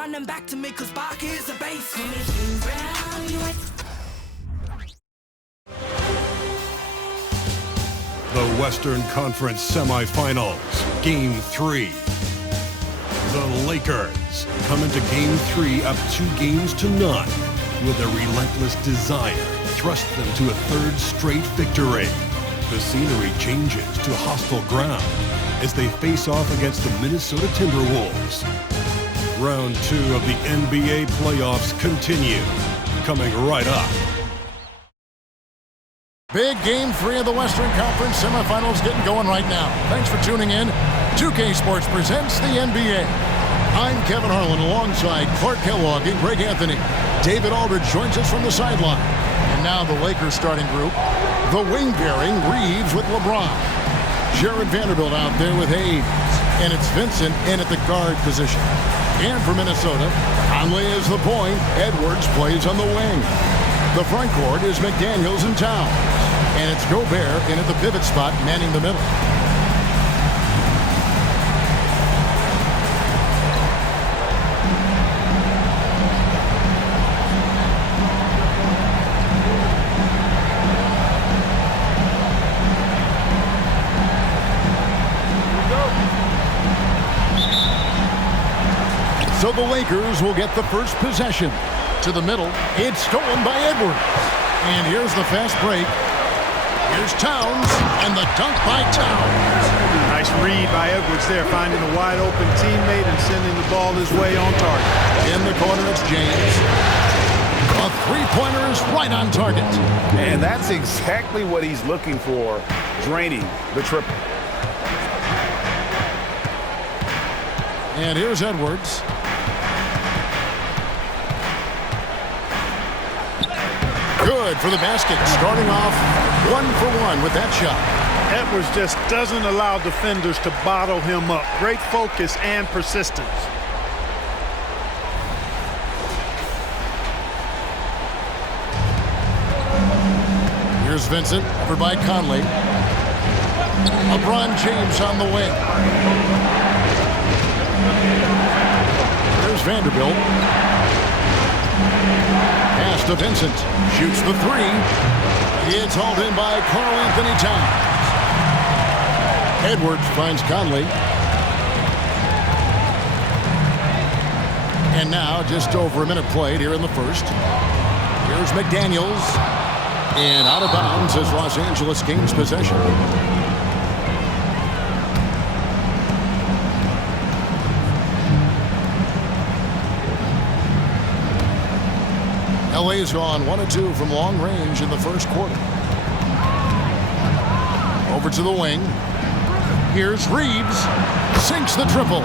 running back to me, cause Bach is a bass. The Western Conference Semifinals, Game 3. The Lakers come into Game 3 up 2-0 with a relentless desire thrust them to a third straight victory. The scenery changes to hostile ground as they face off against the Minnesota TimberWolves. Round 2 of the NBA playoffs continue, coming right up. Big Game 3 of the Western Conference semifinals getting going right now. Thanks for tuning in. 2K Sports presents the NBA. I'm Kevin Harlan alongside Clark Kellogg and Greg Anthony. David Aldridge joins us from the sideline. And now the Lakers starting group. The wing pairing, Reeves with LeBron. Jared Vanderbilt out there with Hayes. And it's Vincent in at the guard position. And for Minnesota, Conley is the point. Edwards plays on the wing. The front court is McDaniels and Towns. And it's Gobert in at the pivot spot, manning the middle. So the Lakers will get the first possession. To the middle, it's stolen by Edwards. And here's the fast break. Here's Towns, and the dunk by Towns. Nice read by Edwards there, finding a wide-open teammate and sending the ball his way on target. In the corner, it's James. A three-pointer is right on target. And that's exactly what he's looking for, draining the triple. And here's Edwards. Good for the basket, starting off 1-for-1 with that shot. Edwards just doesn't allow defenders to bottle him up. Great focus and persistence. Here's Vincent, over by Conley. LeBron James on the wing. There's Vanderbilt. Pass to Vincent. Shoots the three. It's hauled in by Karl Anthony Towns. Edwards finds Conley. And now just over a minute played here in the first. Here's McDaniels. And out of bounds as Los Angeles gains possession. LA's gone 1 of 2 from long range in the first quarter. Over to the wing. Here's Reeves. Sinks the triple.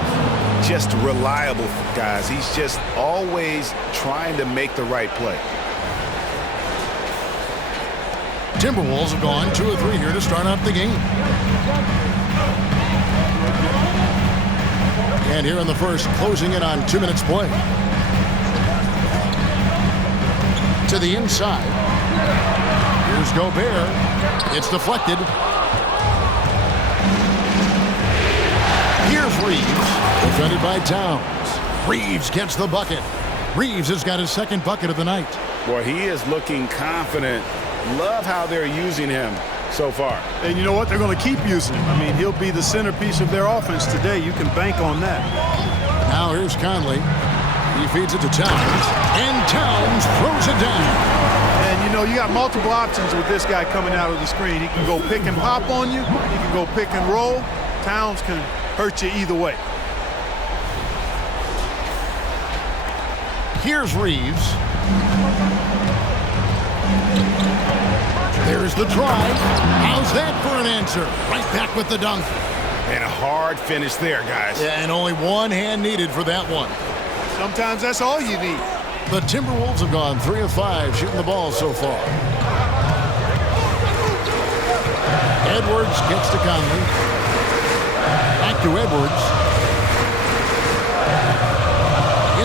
Just reliable, guys. He's just always trying to make the right play. Timberwolves have gone 2 of 3 here to start out the game. And here in the first, closing in on 2 minutes play. To the inside. Here's Gobert. It's deflected. Here's Reeves. Defended by Towns. Reeves gets the bucket. Reeves has got his second bucket of the night. Boy, he is looking confident. Love how they're using him so far. And you know what? They're going to keep using him. I mean, he'll be the centerpiece of their offense today. You can bank on that. Now here's Conley. He feeds it to Towns, and Towns throws it down. And, you know, you got multiple options with this guy coming out of the screen. He can go pick and pop on you. He can go pick and roll. Towns can hurt you either way. Here's Reeves. There's the drive. How's that for an answer? Right back with the dunk. And a hard finish there, guys. Yeah, and only one hand needed for that one. Sometimes that's all you need. The Timberwolves have gone 3 of 5 shooting the ball so far. Edwards gets to Conley. Back to Edwards.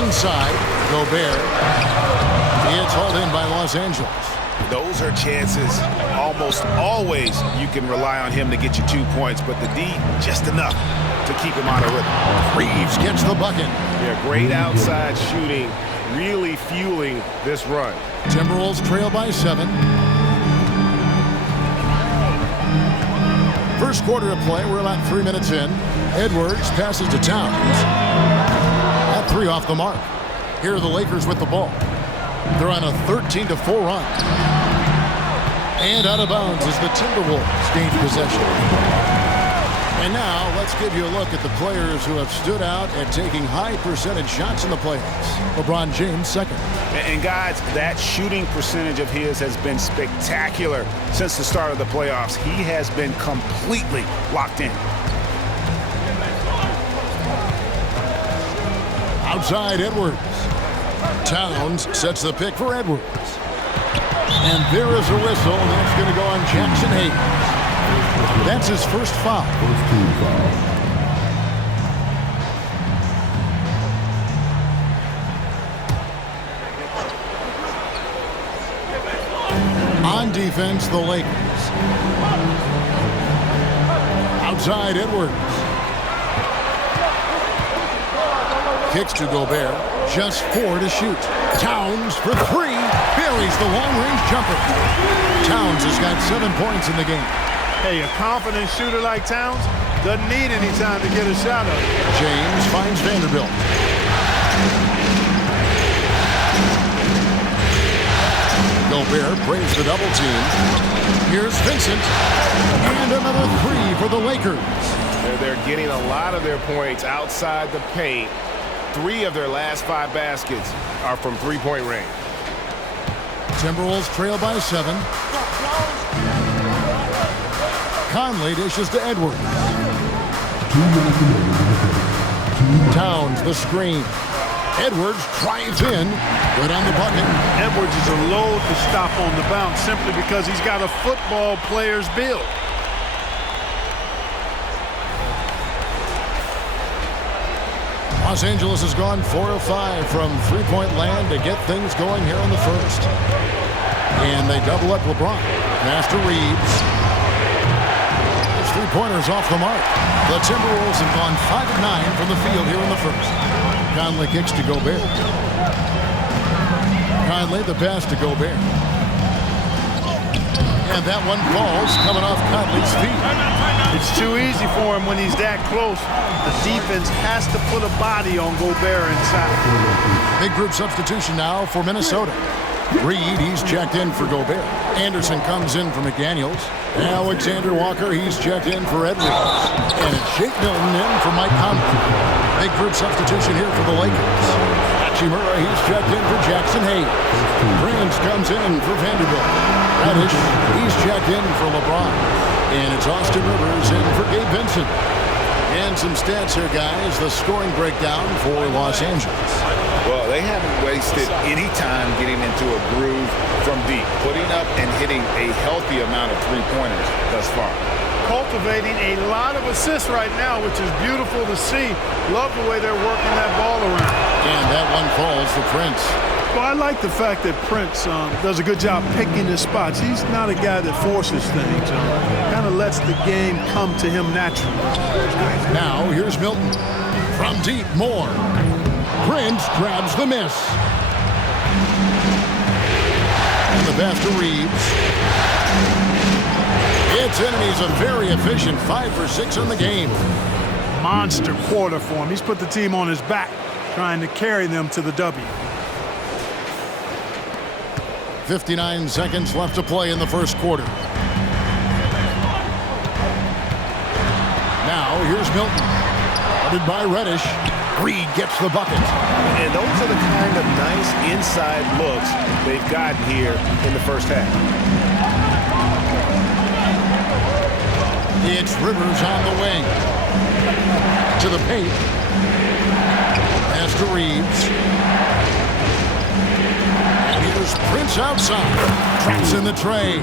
Inside, Gobert. It's hauled in by Los Angeles. Those are chances almost always you can rely on him to get you 2 points, but the D, just enough. to keep him out of rhythm. Reeves gets the bucket. Yeah, great outside shooting, really fueling this run. Timberwolves trail by 7. First quarter of play, we're about 3 minutes in. Edwards passes to Towns. At 3 off the mark. Here are the Lakers with the ball. They're on a 13-4 run. And out of bounds as the Timberwolves gain possession. And now let's give you a look at the players who have stood out at taking high percentage shots in the playoffs. LeBron James second. And guys, that shooting percentage of his has been spectacular since the start of the playoffs. He has been completely locked in. Outside Edwards. Towns sets the pick for Edwards. And there is a whistle, and that's going to go on Jackson Hayes. That's his first foul. On defense, the Lakers. Outside Edwards. Kicks to Gobert. Just 4 to shoot. Towns for 3. Buries the long-range jumper. Towns has got 7 points in the game. Hey, a confident shooter like Towns doesn't need any time to get a shot up. James finds Vanderbilt. Gobert prays the double team. Here's Vincent. And another 3 for the Lakers. They're getting a lot of their points outside the paint. 3 of their last 5 baskets are from three-point range. Timberwolves trail by 7. Conley dishes to Edwards. Towns the screen. Edwards drives in. Good on the bucket. Edwards is a load to stop on the bounce simply because he's got a football player's build. Los Angeles has gone 4 of 5 from three-point land to get things going here in the first. And they double up LeBron. Pass to Reeves. His three-pointers off the mark. The Timberwolves have gone 5 of 9 from the field here in the first. Conley kicks to Gobert. Conley the pass to Gobert. And that one falls coming off Conley's feet. It's too easy for him when he's that close. The defense has to put a body on Gobert inside. Big group substitution now for Minnesota. Reed, he's checked in for Gobert. Anderson comes in for McDaniels. Alexander Walker, he's checked in for Edwards. And it's Shake Milton in for Mike Conley. Big group substitution here for the Lakers. Hachimura, he's checked in for Jackson Hayes. Prince comes in for Vanderbilt. Reddish, he's checked in for LeBron. And it's Austin Rivers in for Gabe Vincent. And some stats here, guys. The scoring breakdown for Los Angeles. Well, they haven't wasted any time getting into a groove from deep, putting up and hitting a healthy amount of three-pointers thus far. Cultivating a lot of assists right now, which is beautiful to see. Love the way they're working that ball around. And that one falls for Prince. Well, I like the fact that Prince does a good job picking his spots. He's not a guy that forces things. Kind of lets the game come to him naturally. Now, here's Milton. From deep, more. Prince grabs the miss. And the pass to Reeves. It's in, and he's a very efficient 5 for 6 in the game. Monster quarter for him. He's put the team on his back, trying to carry them to the W. 59 seconds left to play in the first quarter. Now, here's Milton. Guarded by Reddish. Reed gets the bucket. And those are the kind of nice inside looks they've gotten here in the first half. It's Rivers on the wing. To the paint. Pass to Reeves. And here's Prince outside. Traps in the tray.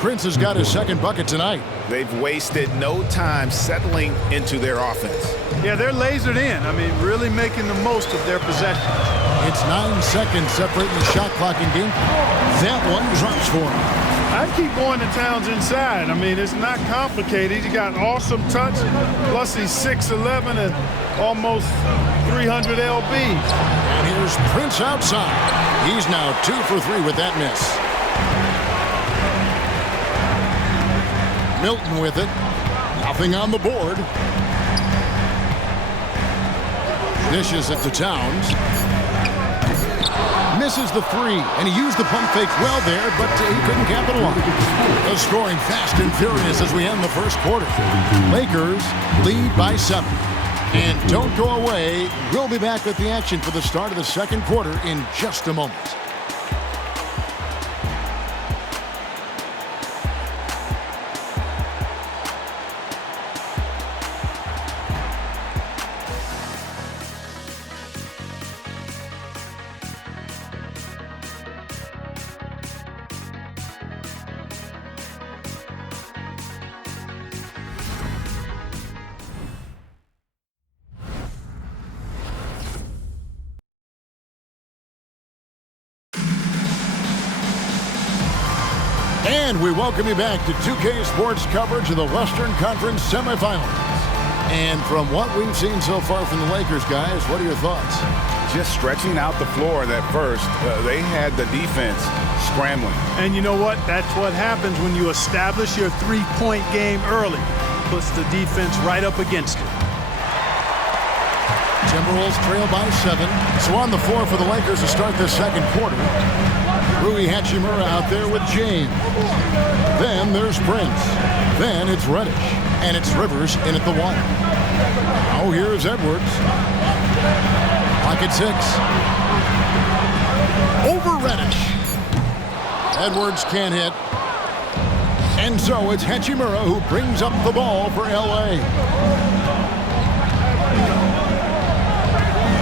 Prince has got his second bucket tonight. They've wasted no time settling into their offense. Yeah, they're lasered in. I mean, really making the most of their possession. It's 9 seconds separating the shot clock in game. That one drops for him. I keep going to Towns inside. I mean, it's not complicated. He's got awesome touch, plus he's 6'11" and almost 300 lbs. And here's Prince outside. He's now 2 for 3 with that miss. Milton with it. Nothing on the board. Dishes it to Towns. Misses the 3, and he used the pump fake well there, but he couldn't capitalize. The scoring fast and furious as we end the first quarter. Lakers lead by 7. And don't go away. We'll be back with the action for the start of the second quarter in just a moment. And we welcome you back to 2K Sports coverage of the Western Conference semifinals. And from what we've seen so far from the Lakers, guys, what are your thoughts? Just stretching out the floor that first. They had the defense scrambling. And you know what? That's what happens when you establish your three-point game early. Puts the defense right up against it. Timberwolves trail by 7. So on the floor for the Lakers to start this second quarter. Rui Hachimura out there with James. Then there's Prince. Then it's Reddish. And it's Rivers in at the 1. Now here's Edwards. Pocket 6. Over Reddish. Edwards can't hit. And so it's Hachimura who brings up the ball for LA.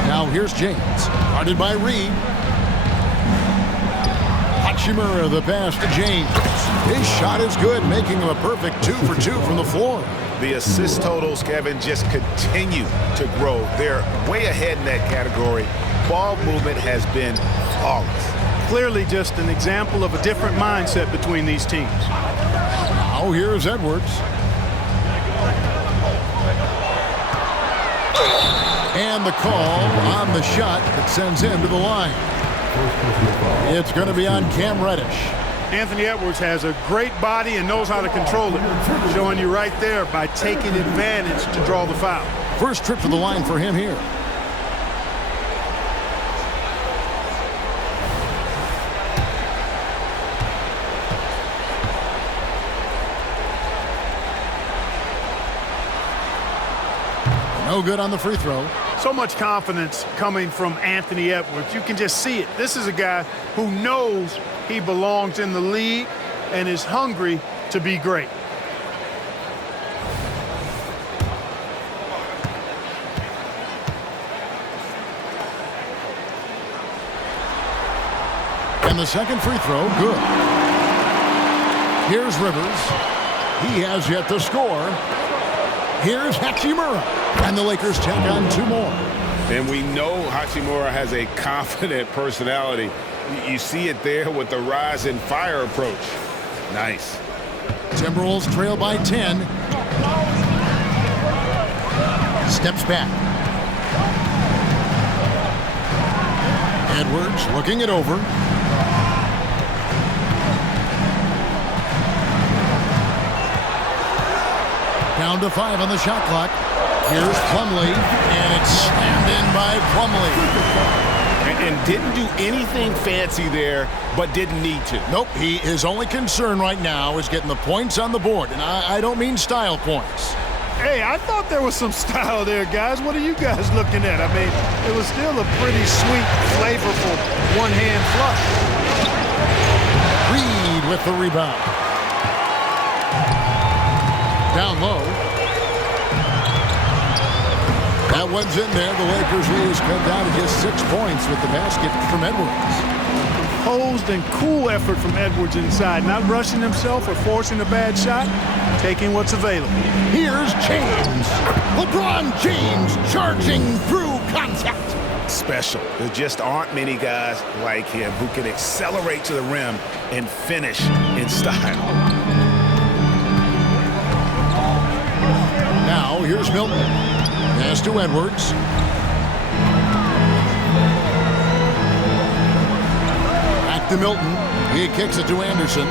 Now here's James. Guarded by Reed. Hachimura the pass to James. His shot is good, making him a perfect 2 for 2 from the floor. The assist totals, Kevin, just continue to grow. They're way ahead in that category. Ball movement has been flawless. Clearly just an example of a different mindset between these teams. Now here's Edwards. And the call on the shot that sends him to the line. It's going to be on Cam Reddish. Anthony Edwards has a great body and knows how to control it. Showing you right there by taking advantage to draw the foul. First trip to the line for him here. No good on the free throw. So much confidence coming from Anthony Edwards. You can just see it. This is a guy who knows he belongs in the league and is hungry to be great. And the second free throw, good. Here's Rivers. He has yet to score. Here's Hachimura. And the Lakers take on 2 more. And we know Hachimura has a confident personality. You see it there with the rise and fire approach. Nice. Timberwolves trail by 10. Steps back. Edwards looking it over. Down to 5 on the shot clock. Here's Plumlee, and it's slammed in by Plumlee. And didn't do anything fancy there, but didn't need to. Nope, his only concern right now is getting the points on the board, and I don't mean style points. Hey, I thought there was some style there, guys. What are you guys looking at? I mean, it was still a pretty sweet, flavorful one-hand flush. Reed with the rebound. Down low. That one's in there. The Lakers lead cut down to just 6 points with the basket from Edwards. Composed and cool effort from Edwards inside. Not rushing himself or forcing a bad shot. Taking what's available. Here's James. LeBron James charging through contact. special. There just aren't many guys like him who can accelerate to the rim and finish in style. Now, here's Milton. Pass to Edwards. Back to Milton. He kicks it to Anderson.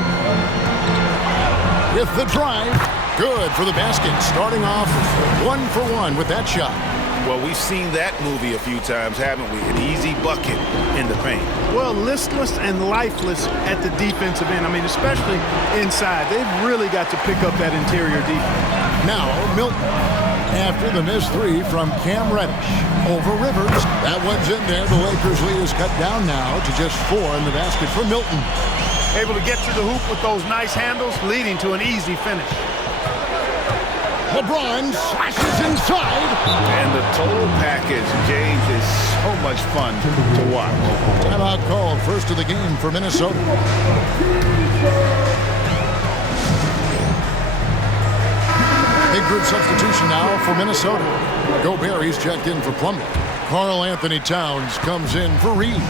With the drive. Good for the basket. Starting off 1 for 1 with that shot. Well, we've seen that movie a few times, haven't we? An easy bucket in the paint. Well, listless and lifeless at the defensive end. I mean, especially inside. They've really got to pick up that interior defense. Now, Milton. After the missed three from Cam Reddish over Rivers. That one's in there. The Lakers lead is cut down now to just 4 in the basket for Milton. Able to get to the hoop with those nice handles, leading to an easy finish. LeBron slashes inside. And the total package, James, is so much fun to watch. Timeout called, first of the game for Minnesota. Big group substitution now for Minnesota. Gobert, he's checked in for Plumlee. Karl Anthony Towns comes in for Reed.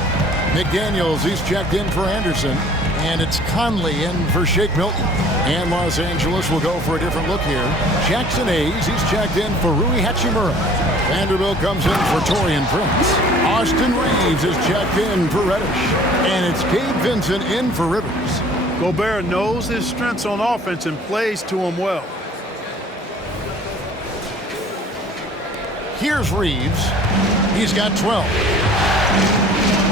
McDaniels, he's checked in for Anderson. And it's Conley in for Shake Milton. And Los Angeles will go for a different look here. Jackson Hayes, he's checked in for Rui Hachimura. Vanderbilt comes in for Taurean Prince. Austin Reeves is checked in for Reddish. And it's Gabe Vincent in for Rivers. Gobert knows his strengths on offense and plays to them well. Here's Reeves. He's got 12.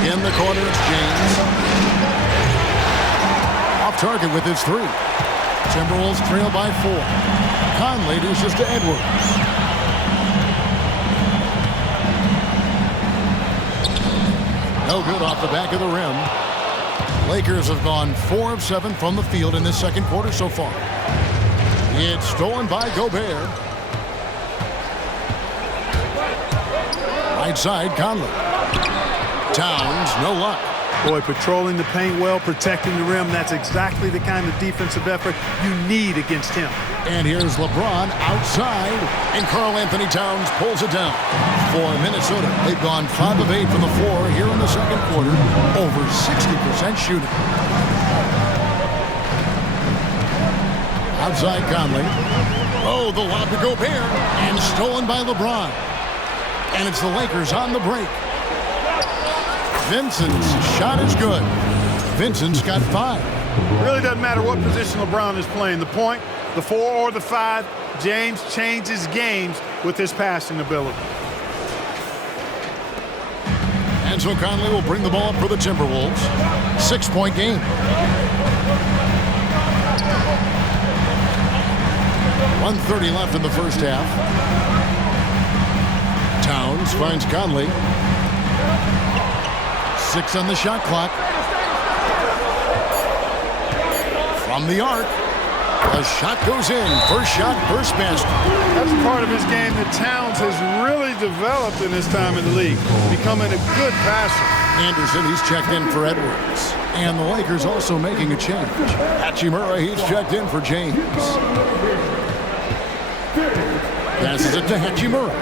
In the corner, it's James. Off target with his 3. Timberwolves trail by 4. Conley dishes to Edwards. No good off the back of the rim. Lakers have gone 4 of 7 from the field in this second quarter so far. It's stolen by Gobert. Right side, Conley. Towns, no luck. Boy, patrolling the paint well, protecting the rim. That's exactly the kind of defensive effort you need against him. And here's LeBron outside, and Karl Anthony Towns pulls it down. For Minnesota, they've gone 5 of 8 from the floor here in the second quarter, over 60% shooting. Outside Conley. Oh, the lob to Gobert, and stolen by LeBron. And it's the Lakers on the break. Vincent's shot is good. Vincent's got 5. Really doesn't matter what position LeBron is playing. The point, the 4 or the 5, James changes games with his passing ability. And so Conley will bring the ball up for the Timberwolves. 6-point game. 1:30 left in the first half. Towns finds Conley. 6 on the shot clock. From the arc. The shot goes in. First shot, first basket. That's part of his game that Towns has really developed in his time in the league, becoming a good passer. Anderson, he's checked in for Edwards. And the Lakers also making a change. Hachimura, he's checked in for James. Passes it to Hachimura.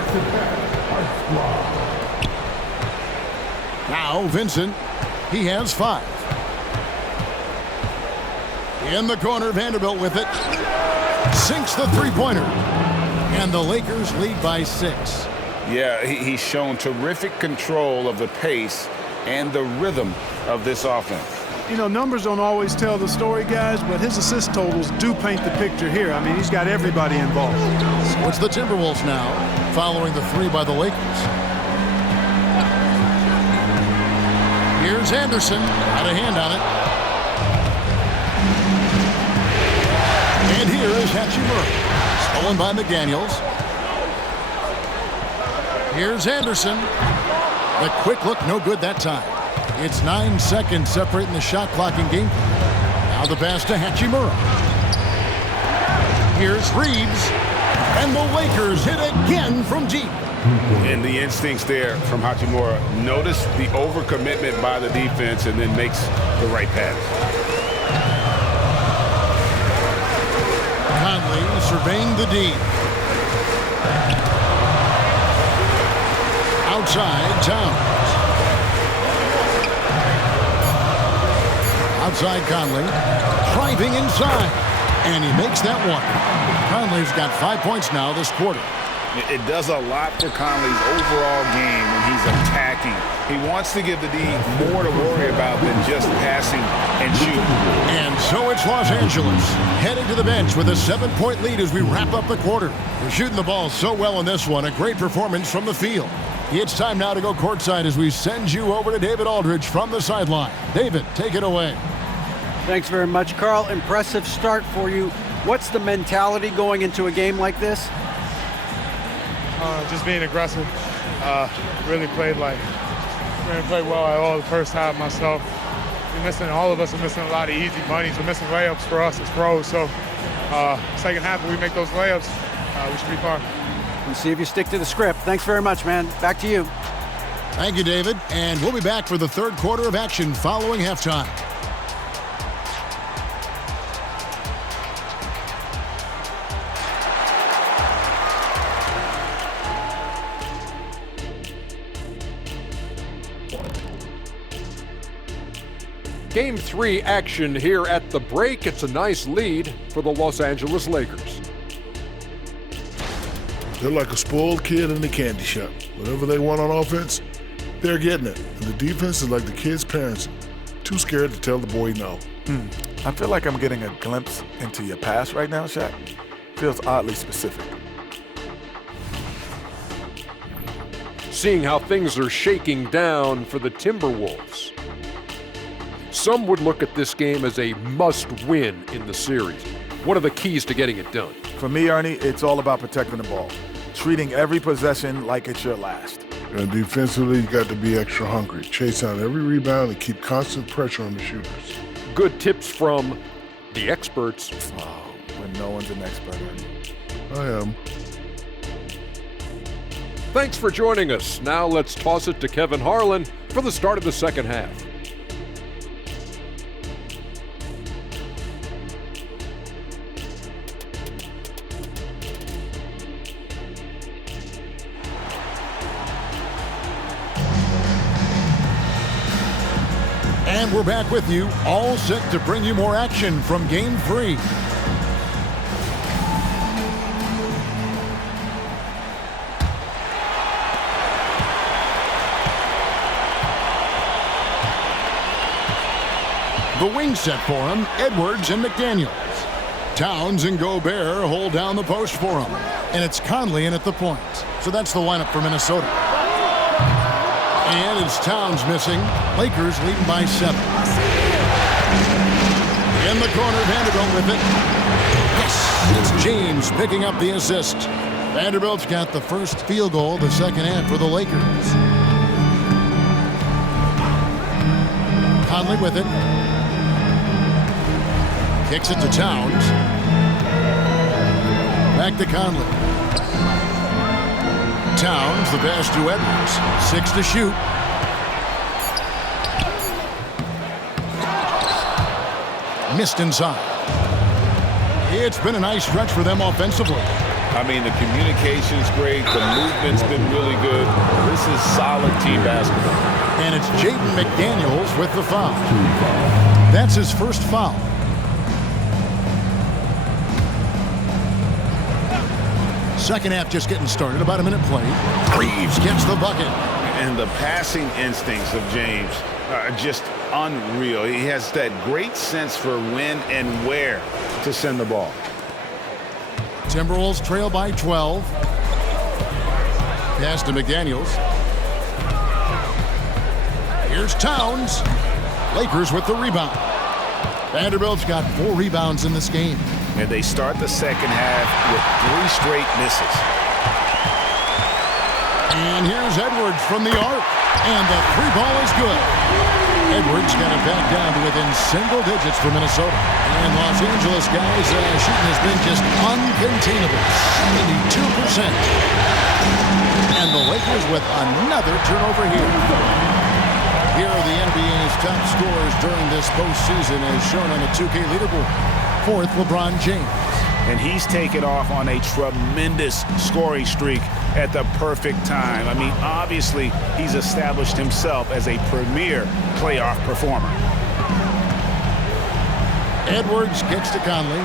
Now Vincent, he has 5. In the corner, Vanderbilt with it. Sinks the three-pointer. And the Lakers lead by 6. Yeah, he's shown terrific control of the pace and the rhythm of this offense. You know, numbers don't always tell the story, guys, but his assist totals do paint the picture here. I mean, he's got everybody involved. So it's the Timberwolves now, following the 3 by the Lakers. Here's Anderson, got a hand on it. And here is Hachimura, stolen by McDaniels. Here's Anderson. The quick look, no good that time. It's 9 seconds separating the shot clock and game. Now the pass to Hachimura. Here's Reeves. And the Lakers hit again from deep. And the instincts there from Hachimura. Notice the overcommitment by the defense and then makes the right pass. Conley surveying the D. Outside, Towns. outside Conley. Driving inside. And he makes that one. Conley's got 5 points now this quarter. It does a lot for Conley's overall game when he's attacking. He wants to give the D more to worry about than just passing and shooting. And so it's Los Angeles heading to the bench with a 7-point lead as we wrap up the quarter. They're shooting the ball so well in this one. A great performance from the field. It's time now to go courtside as we send you over to David Aldridge from the sideline. David, take it away. Thanks very much, Carl. Impressive start for you. What's the mentality going into a game like this? Just being aggressive. Really played well at all the first half myself. All of us are missing a lot of easy bunnies. We're missing layups for us as pros. So second half, if we make those layups, we should be fine. We'll see if you stick to the script. Thanks very much, man. Back to you. Thank you, David. And we'll be back for the third quarter of action following halftime. Game 3 action here at the break. It's a nice lead for the Los Angeles Lakers. They're like a spoiled kid in the candy shop. Whatever they want on offense, they're getting it. And the defense is like the kid's parents, too scared to tell the boy no. I feel like I'm getting a glimpse into your past right now, Shaq. Feels oddly specific. Seeing how things are shaking down for the TimberWolves. Some would look at this game as a must-win in the series. What are the keys to getting it done? For me, Ernie, it's all about protecting the ball. Treating every possession like it's your last. And defensively, you got to be extra hungry. Chase out every rebound and keep constant pressure on the shooters. Good tips from the experts. Oh, when no one's an expert, Ernie. I am. Thanks for joining us. Now let's toss it to Kevin Harlan for the start of the second half. And we're back with you, all set to bring you more action from Game 3. The wing set for him, Edwards and McDaniels. Towns and Gobert hold down the post for him. And it's Conley in at the point. So that's the lineup for Minnesota. And it's Towns missing. Lakers leading by 7. In the corner, Vanderbilt with it. Yes, it's James picking up the assist. Vanderbilt's got the first field goal of the second half for the Lakers. Conley with it. Kicks it to Towns. Back to Conley. Towns, the pass to Edwards. 6 to shoot. Missed inside. It's been a nice stretch for them offensively. I mean, the communication's great. The movement's been really good. This is solid team basketball. And it's Jaden McDaniels with the foul. That's his first foul. Second half just getting started. About a minute played. Reeves gets the bucket. And the passing instincts of James are just unreal. He has that great sense for when and where to send the ball. Timberwolves trail by 12. Pass to McDaniels. Here's Towns. Lakers with the rebound. Vanderbilt's got 4 rebounds in this game. And they start the second half with 3 straight misses. And here's Edwards from the arc. And the 3-ball is good. Edwards got it back down to within single digits for Minnesota. And Los Angeles guys, shooting has been just uncontainable. 72%. And the Lakers with another turnover here. Here are the NBA's top scorers during this postseason as shown on the 2K leaderboard. 4th, LeBron James. And he's taken off on a tremendous scoring streak at the perfect time. I mean, obviously, he's established himself as a premier playoff performer. Edwards gets to Conley.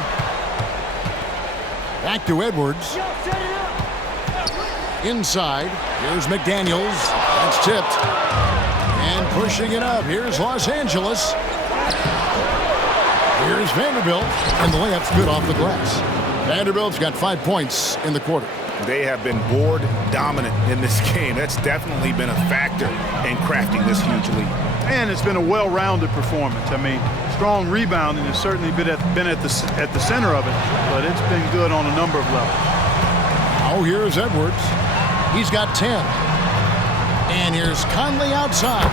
Back to Edwards. Inside. Here's McDaniels. That's tipped. And pushing it up. Here's Los Angeles. Here's Vanderbilt. And the layup's good off the glass. Vanderbilt's got 5 points in the quarter. They have been board dominant in this game. That's definitely been a factor in crafting this huge lead. And it's been a well-rounded performance. I mean, strong rebounding has certainly been at the center of it, but it's been good on a number of levels. Now here's Edwards. He's got 10. And here's Conley outside.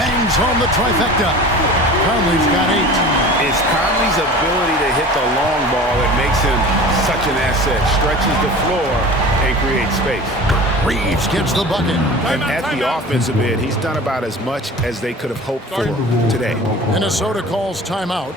Bangs home the trifecta. Conley's got 8. It's Conley's ability to hit the long ball that makes him such an asset. Stretches the floor and creates space. Reeves gets the bucket. And at the offensive end, he's done about as much as they could have hoped for today. Minnesota calls timeout.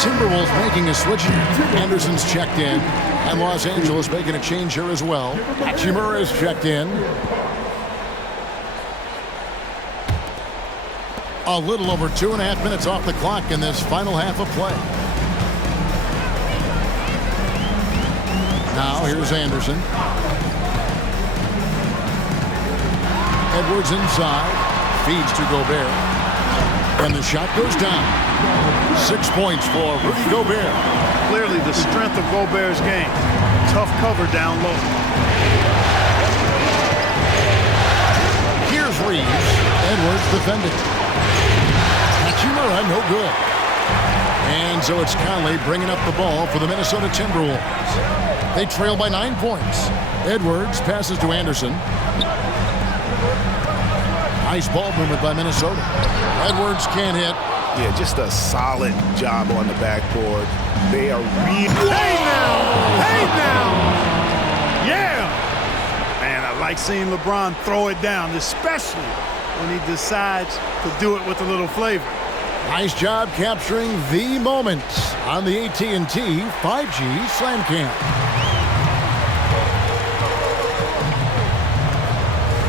Timberwolves making a switch. Anderson's checked in. And Los Angeles making a change here as well. Hachimura is checked in. A little over 2.5 minutes off the clock in this final half of play. Now here's Anderson. Edwards inside. Feeds to Gobert. And the shot goes down. 6 points for Rudy Gobert. Clearly the strength of Gobert's game. Tough cover down low. Here's Reeves. Edwards defending. Hachimura, no good. And so it's Conley bringing up the ball for the Minnesota Timberwolves. They trail by 9 points. Edwards passes to Anderson. Nice ball movement by Minnesota. Edwards can't hit. Yeah, just a solid job on the backboard. They are really... Hey now! Hey now! Yeah! Man, I like seeing LeBron throw it down, especially when he decides to do it with a little flavor. Nice job capturing the moment on the AT&T 5G Slam Cam.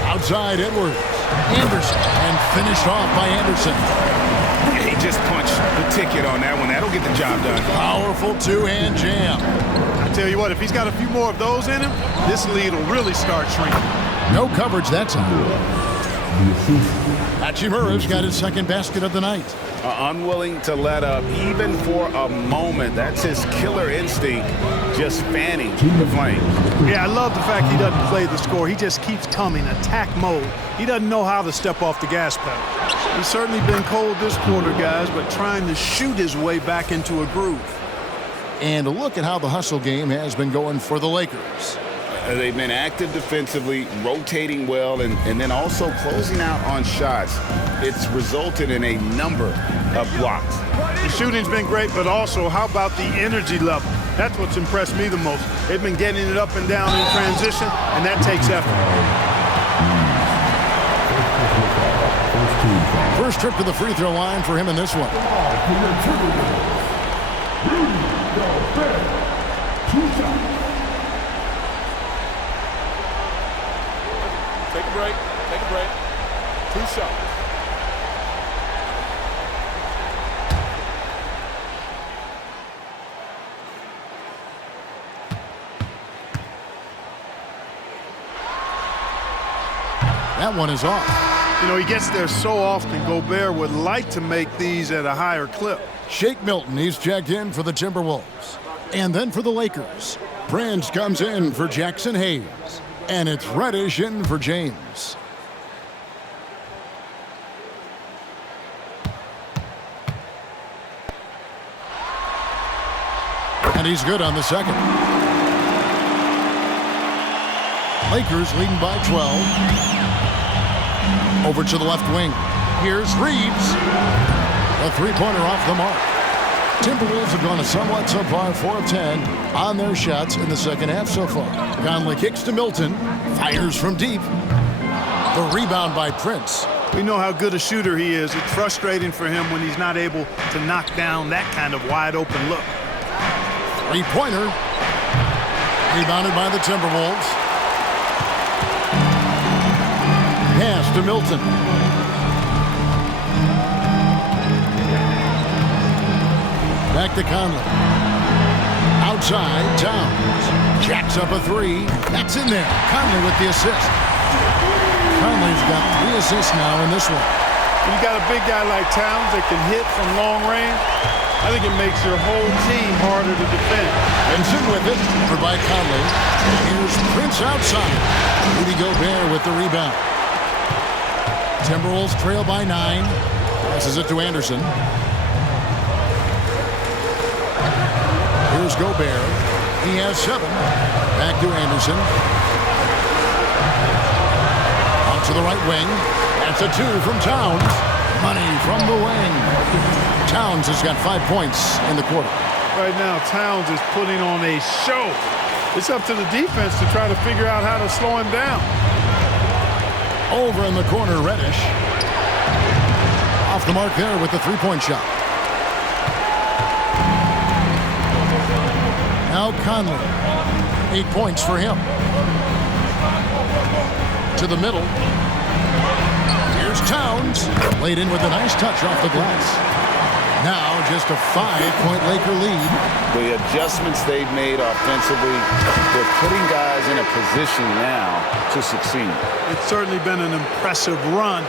Outside Edwards. Anderson, and finished off by Anderson. Yeah, he just punched the ticket on that one. That'll get the job done. Powerful two-hand jam. I tell you what, if he's got a few more of those in him, this lead will really start shrinking. No coverage that time. Hachimura's got his second basket of the night. Unwilling to let up, even for a moment. That's his killer instinct, just fanning the flame. Yeah, I love the fact he doesn't play the score. He just keeps coming, attack mode. He doesn't know how to step off the gas pedal. He's certainly been cold this quarter, guys, but trying to shoot his way back into a groove. And look at how the hustle game has been going for the Lakers. They've been active defensively, rotating well, and then also closing out on shots. It's resulted in a number of blocks. The shooting's been great, but also how about the energy level? That's what's impressed me the most. They've been getting it up and down in transition, and that takes effort. First trip to the free throw line for him in this one. a break. Take a break. 2 shots. That one is off. You know, he gets there so often. Gobert would like to make these at a higher clip. Shake Milton, he's checked in for the Timberwolves. And then for the Lakers, Prince comes in for Jackson Hayes. And it's Reddish in for James. And he's good on the second. Lakers leading by 12. Over to the left wing. Here's Reeves. A three-pointer off the mark. Timberwolves have gone a somewhat subpar 4 of 10 on their shots in the second half so far. Conley kicks to Milton. Fires from deep. The rebound by Prince. We know how good a shooter he is. It's frustrating for him when he's not able to knock down that kind of wide-open look. Three-pointer. Rebounded by the Timberwolves. Pass to Milton. Back to Conley. Outside, Towns. Jacks up a three. That's in there. Conley with the assist. Conley's got 3 assists now in this one. When you got a big guy like Towns that can hit from long range, I think it makes your whole team harder to defend. Benson with it. For by Conley. Here's Prince outside. Rudy Gobert with the rebound. Timberwolves trail by 9. Passes it to Anderson. Here's Gobert. He has 7. Back to Anderson. Out to the right wing. That's a 2 from Towns. Money from the wing. Towns has got 5 points in the quarter. Right now, Towns is putting on a show. It's up to the defense to try to figure out how to slow him down. Over in the corner, Reddish. Off the mark there with the three-point shot. Now Conley. 8 points for him. To the middle. Here's Towns. Laid in with a nice touch off the glass. Now just a 5-point Laker lead. The adjustments they've made offensively, they're putting guys in a position now to succeed. It's certainly been an impressive run.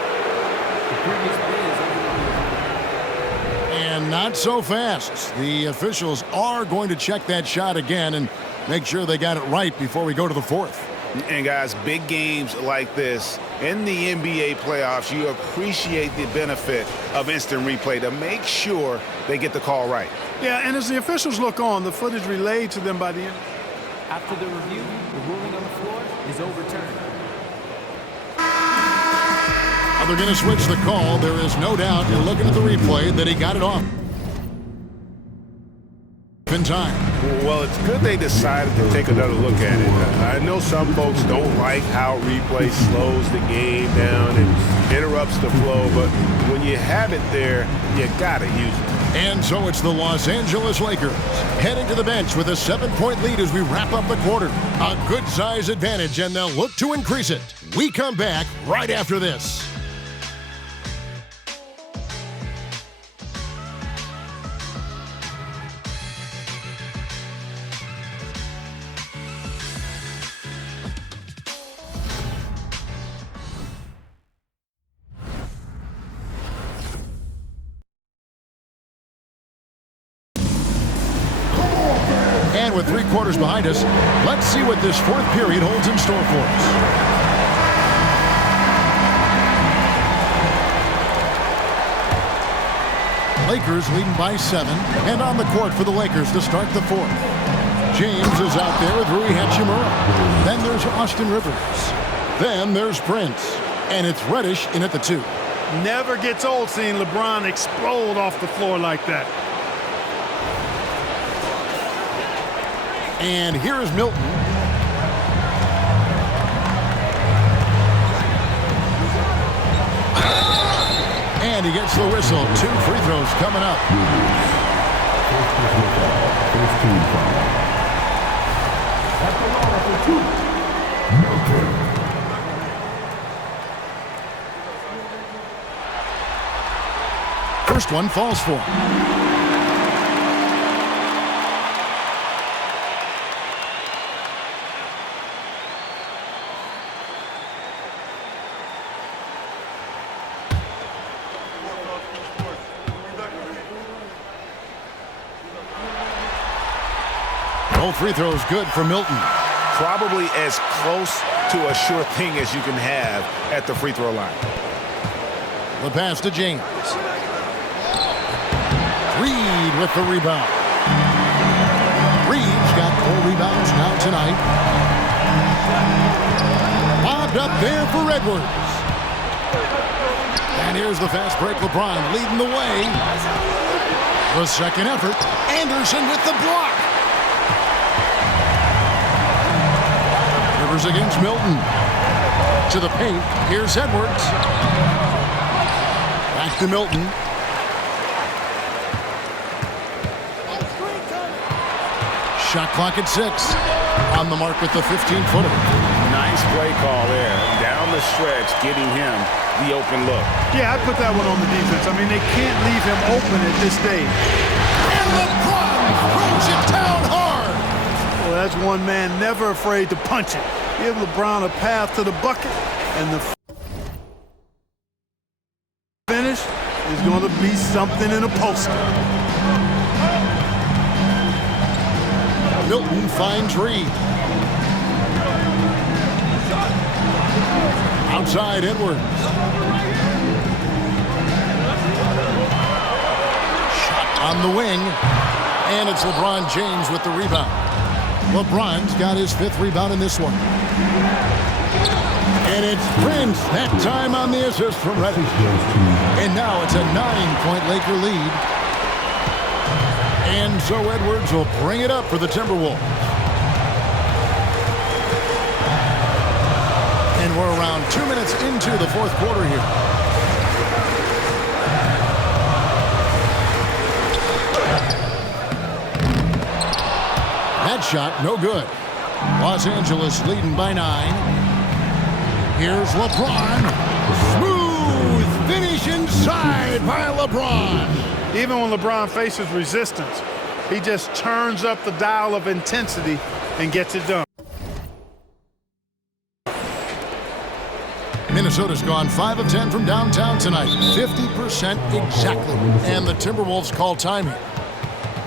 And not so fast. The officials are going to check that shot again and make sure they got it right before we go to the fourth. And guys, big games like this in the NBA playoffs, you appreciate the benefit of instant replay to make sure they get the call right. Yeah, and as the officials look on, the footage relayed to them by the end. After the review, the ruling on the floor is overturned. They're going to switch the call. There is no doubt, you're looking at the replay, that he got it off in time. Well, it's good they decided to take another look at it. I know some folks don't like how replay slows the game down and interrupts the flow, but when you have it there, you gotta use it. And so it's the Los Angeles Lakers heading to the bench with a 7-point lead as we wrap up the quarter. A good size advantage, and they'll look to increase it. We come back right after this. And with 3 quarters behind us, let's see what this fourth period holds in store for us. Lakers leading by 7, and on the court for the Lakers to start the fourth. James is out there with Rui Hachimura. Then there's Austin Rivers. Then there's Prince. And it's Reddish in at the 2. Never gets old seeing LeBron explode off the floor like that. And here is Milton. And he gets the whistle. 2 free throws coming up. First one falls for him. Both free throws good for Milton. Probably as close to a sure thing as you can have at the free throw line. The pass to James. Reed with the rebound. Reed's got 4 rebounds now tonight. Bobbed up there for Edwards. And here's the fast break. LeBron leading the way. The second effort. Anderson with the block. Rivers against Milton. To the paint. Here's Edwards. Back to Milton. Shot clock at 6. On the mark with the 15-footer. Nice play call there. Down the stretch, getting him the open look. Yeah, I'd put that one on the defense. I mean, they can't leave him open at this stage. And LeBron throws it down hard. Well, that's one man never afraid to punch it. Give LeBron a path to the bucket, and the finish is going to be something in a poster. Milton finds Reed. Outside Edwards. Shot on the wing. And it's LeBron James with the rebound. LeBron's got his 5th rebound in this one. And it's Prince, that time on the assist from Reddish. And now it's a 9-point Laker lead. And so Edwards will bring it up for the Timberwolves. And we're around 2 minutes into the 4th quarter here. That shot, no good. Los Angeles leading by 9. Here's LeBron. Smooth finish inside by LeBron. Even when LeBron faces resistance, he just turns up the dial of intensity and gets it done. Minnesota's gone 5 of 10 from downtown tonight. 50% exactly. And the Timberwolves call time here.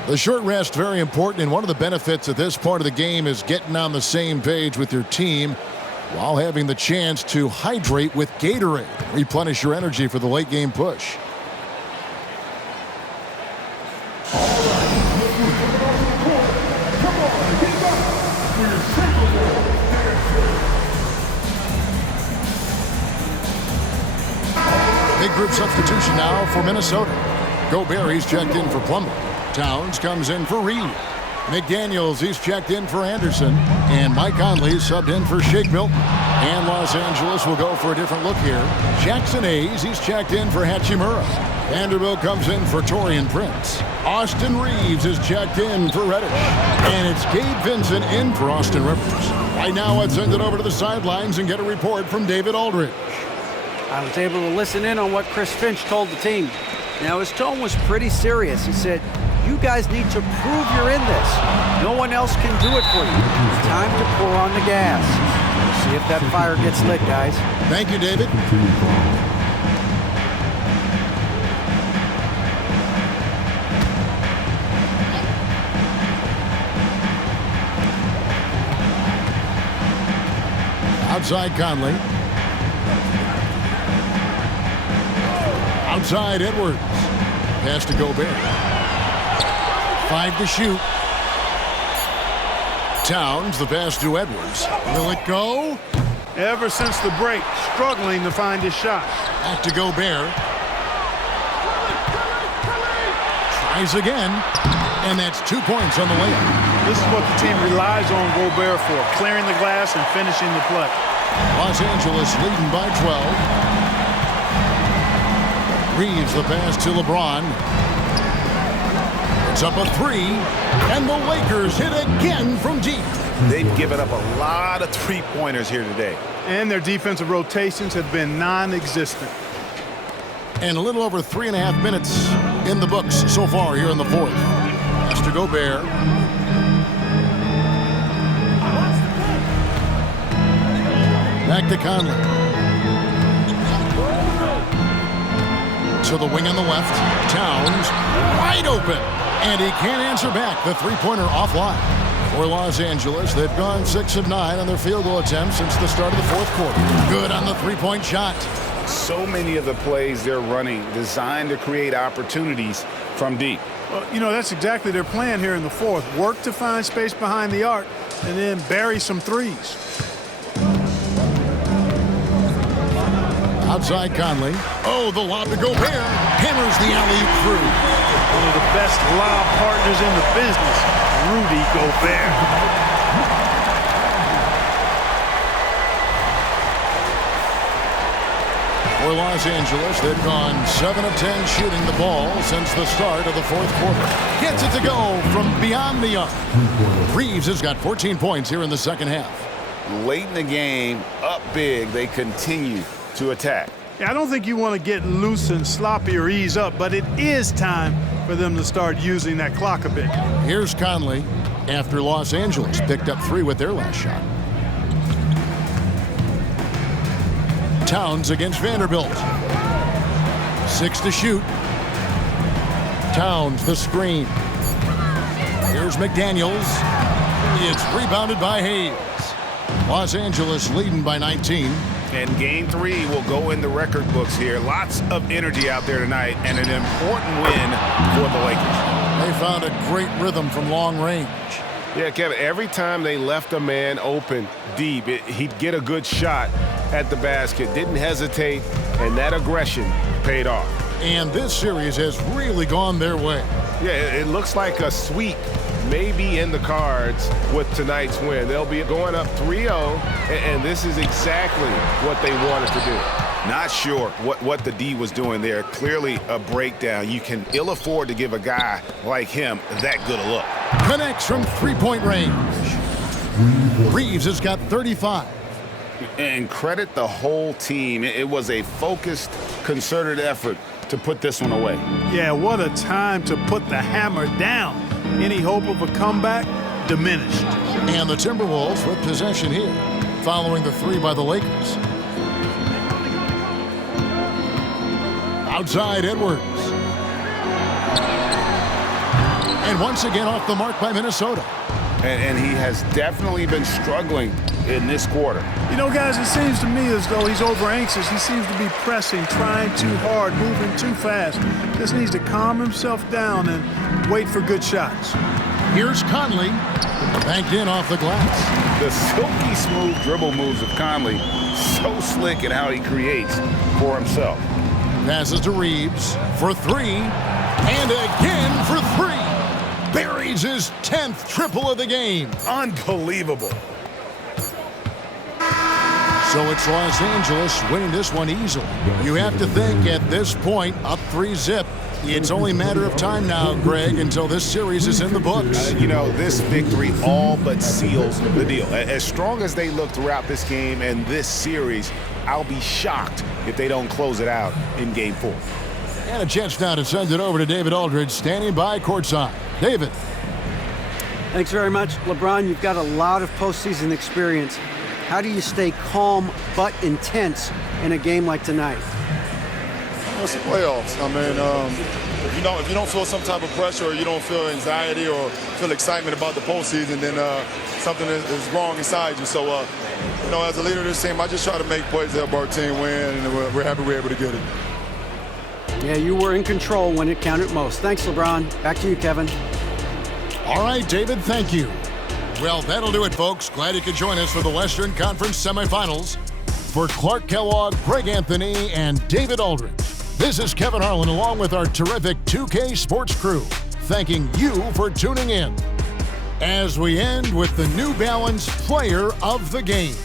The short rest, very important, and one of the benefits at this part of the game is getting on the same page with your team while having the chance to hydrate with Gatorade. Replenish your energy for the late game push. Big group substitution now for Minnesota. Gobert, he's checked in for Plumlee. Towns comes in for Reed. McDaniels, he's checked in for Anderson. And Mike Conley subbed in for Shake Milton. And Los Angeles will go for a different look here. Jackson Hayes, he's checked in for Hachimura. Vanderbilt comes in for Taurean Prince. Austin Reeves is checked in for Reddish. And it's Gabe Vincent in for Austin Rivers. Right now, let's send it over to the sidelines and get a report from David Aldridge. I was able to listen in on what Chris Finch told the team. Now, his tone was pretty serious. He said, you guys need to prove you're in this. No one else can do it for you. It's time to pour on the gas. See if that fire gets lit, guys. Thank you, David. Outside Conley. Outside Edwards. Pass to Gobert. 5 to shoot. Towns, the pass to Edwards. Will it go? Ever since the break, struggling to find his shot. Back to Gobert. Tries again. And that's 2 points on the layup. This is what the team relies on Gobert for, clearing the glass and finishing the play. Los Angeles leading by 12. Reeves the pass to LeBron. It's up a 3, and the Lakers hit again from deep. They've given up a lot of three-pointers here today. And their defensive rotations have been non-existent. And a little over 3.5 minutes in the books so far here in the fourth. Has to go Bear. Back to Conley. To the wing on the left. Towns wide open. And he can't answer back. The three-pointer offline. For Los Angeles, they've gone 6 of 9 on their field goal attempts since the start of the fourth quarter. Good on the three-point shot. So many of the plays they're running designed to create opportunities from deep. Well, you know, that's exactly their plan here in the fourth. Work to find space behind the arc and then bury some threes. Outside Conley. Oh, the lob to Gobert. Hammers the alley-oop through. One of the best lob partners in the business, Rudy Gobert. For Los Angeles, they've gone 7 of 10 shooting the ball since the start of the fourth quarter. Gets it to go from beyond the arc. Reeves has got 14 points here in the second half. Late in the game, up big, they continue to attack. Yeah, I don't think you want to get loose and sloppy or ease up, but it is time for them to start using that clock a bit. Here's Conley after Los Angeles picked up 3 with their last shot. Towns against Vanderbilt. 6 to shoot. Towns the screen. Here's McDaniels. It's rebounded by Hayes. Los Angeles leading by 19. And game 3 will go in the record books here. Lots of energy out there tonight and an important win for the Lakers. They found a great rhythm from long range. Yeah, Kevin, every time they left a man open deep, he'd get a good shot at the basket. Didn't hesitate, and that aggression paid off. And this series has really gone their way. Yeah, it looks like a sweep may be in the cards with tonight's win. They'll be going up 3-0, and this is exactly what they wanted to do. Not sure what the D was doing there. Clearly a breakdown. You can ill afford to give a guy like him that good a look. Connects from three-point range. Reeves has got 35. And credit the whole team. It was a focused, concerted effort to put this one away. Yeah, what a time to put the hammer down. Any hope of a comeback diminished. And the Timberwolves with possession here, following the 3 by the Lakers. Outside Edwards. And once again off the mark by Minnesota. And he has definitely been struggling in this quarter. You know, guys, it seems to me as though he's over anxious. He seems to be pressing, trying too hard, moving too fast. Just needs to calm himself down and wait for good shots. Here's Conley, banked in off the glass. The silky smooth dribble moves of Conley, so slick in how he creates for himself. Passes to Reeves for 3, and again for 3. Buries his 10th triple of the game. Unbelievable. So it's Los Angeles winning this one easily. You have to think at this point, up 3-zip. It's only a matter of time now, Greg, until this series is in the books. You know, this victory all but seals the deal. As strong as they look throughout this game and this series, I'll be shocked if they don't close it out in game 4. And a chance now to send it over to David Aldridge, standing by courtside. David. Thanks very much. LeBron, you've got a lot of postseason experience. How do you stay calm but intense in a game like tonight? It's the playoffs. I mean, if you don't feel some type of pressure or you don't feel anxiety or feel excitement about the postseason, then something is wrong inside you. So, as a leader of this team, I just try to make plays to help our team win, and we're happy we're able to get it. Yeah, you were in control when it counted most. Thanks, LeBron. Back to you, Kevin. All right, David, thank you. Well, that'll do it, folks. Glad you could join us for the Western Conference semifinals. For Clark Kellogg, Greg Anthony, and David Aldridge, this is Kevin Harlan along with our terrific 2K Sports crew, thanking you for tuning in. As we end with the New Balance Player of the Game.